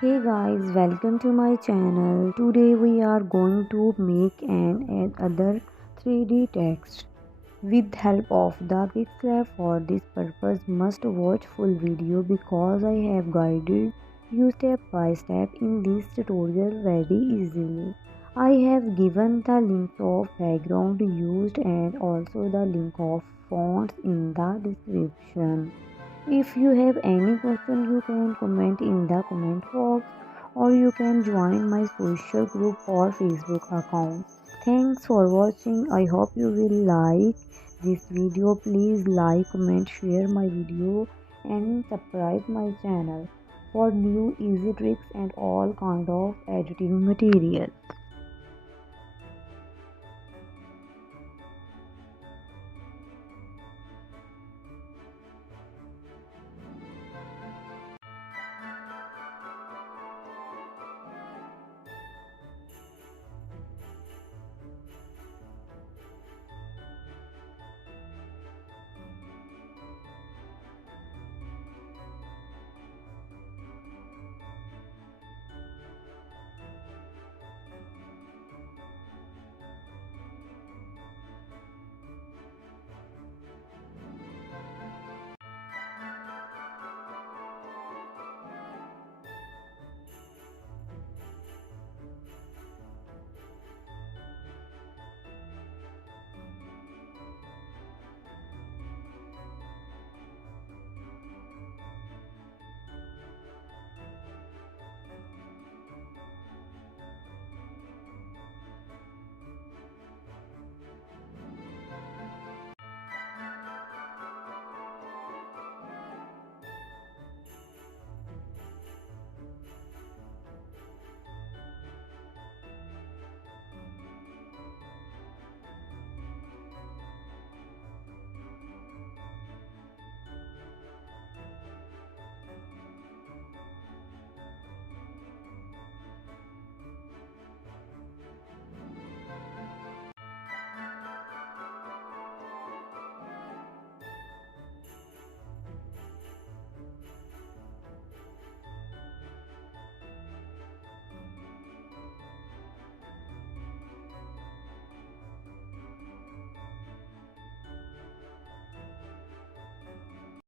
Hey guys, welcome to my channel. Today we are going to make and add other 3D text with help of the PixelLab. For this purpose must watch full video because I have guided you step by step in this tutorial very easily. I have given the link of background used and also the link of fonts in the description. If you have any question, you can comment in the comment box or you can join my social group or Facebook account. Thanks for watching. I hope you will like this video. Please like, comment, share my video and subscribe my channel for new easy tricks and all kind of editing material.